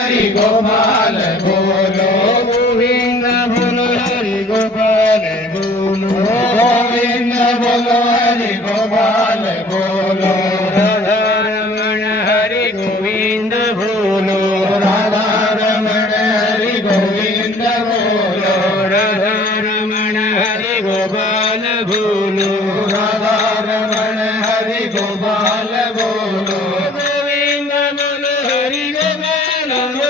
हरि गोपाल बोलो गोविंद बोलो हरि गोपाल बोलो गोविंद बोलो हरि गोपाल बोलो राधा रमण हरि गोविंद बोलो राधा रमण हरि गोविंद बोलो राधा रमण हरि गोपाल बोलो राधा रमण हरि गोपाल बोलो गोविंद बोलो हरि गोपाल बोलो